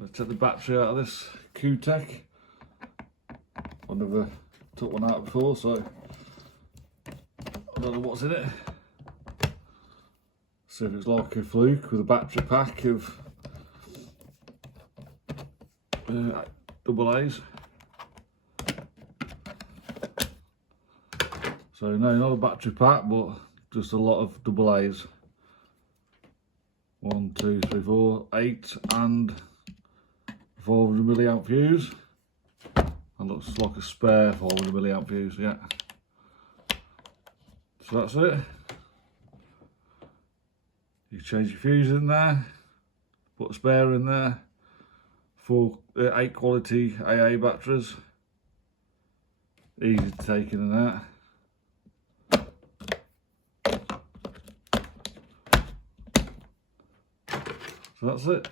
Let's take the battery out of this Kewtech. I've never took one out before, so I don't know what's in it. See if it's like a fluke with a battery pack of double A's. So no, not a battery pack, but just a lot of double A's. 1, 2, 3, 4, 8 and 400 milliamp fuse. And looks like a spare 400 milliamp fuse, yeah. So that's it. You can change your fuse in there, put a spare in there, 8 quality AA batteries. Easy to take in and out. So that's it.